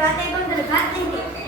I'm going to the bathroom.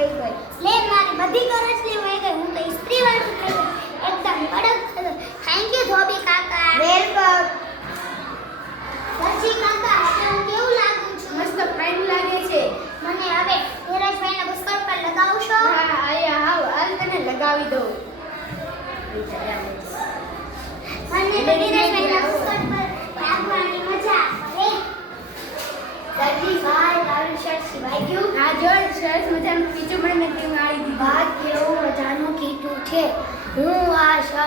વહી ગઈ લે મારી બધી કરસ લે વહી ગઈ હું તો ઇસ્ત્રી વાળું થઈ ગઈ એકદમ બડક થેન્ક યુ ધોબી કાકા વેલકમ પછી કાકા તમને કેવું લાગે છે મસ્ત ફાઈન લાગે છે મને હવે ધીરજ ભાઈના બસ્કર પર લગાવશો હા હા અહીં આવ હાલ તને લગાવી દઉં મને ધીરજ ભાઈના બસ્કર પર લાગવાની મજા હે દર્જી ભાઈ તારું શર્ટ સિવાય ગયો હા જોર